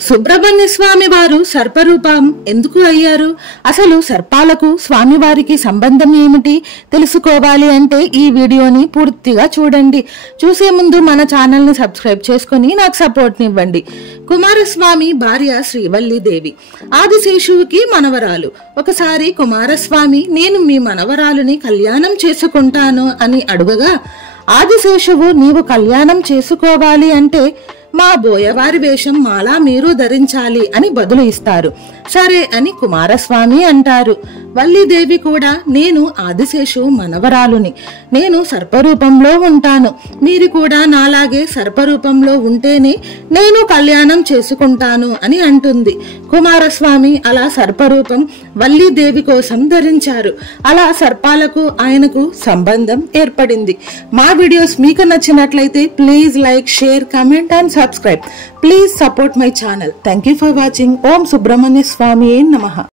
సుబ్రహ్మణ్య స్వామి వారు సర్పరూపం ఎందుకు అయ్యారు? అసలు సర్పాలకు స్వామివారికి సంబంధం ఏమిటి తెలుసుకోవాలి అంటే ఈ వీడియోని పూర్తిగా చూడండి. చూసే ముందు మన ఛానల్ ని సబ్స్క్రైబ్ చేసుకుని నాకు సపోర్ట్ నివ్వండి. కుమారస్వామి భార్య శ్రీవల్లీదేవి ఆదిశేషువుకి మనవరాలు. ఒకసారి కుమారస్వామి నేను మీ మనవరాలుని కళ్యాణం చేసుకుంటాను అని అడుగగా ఆదిశేషువు నీవు కళ్యాణం చేసుకోవాలి అంటే మా బోయవారి వేషం మాలా మీరు ధరించాలి అని బదులు ఇస్తారు. సరే అని కుమారస్వామి అంటారు. వల్లీదేవి కూడా నేను ఆదిశేషు మనవరాలుని, నేను సర్పరూపంలో ఉంటాను, మీరు కూడా నాలాగే సర్పరూపంలో ఉంటేనే నేను కళ్యాణం చేసుకుంటాను అని అంటుంది. కుమారస్వామి అలా సర్పరూపం వల్లీదేవి కోసం ధరించారు. అలా సర్పాలకు ఆయనకు సంబంధం ఏర్పడింది. మా వీడియోస్ మీకు నచ్చినట్లయితే please like, share, comment and subscribe. Please support my channel. Thank you for watching. Om Subramanya Swami Namaha.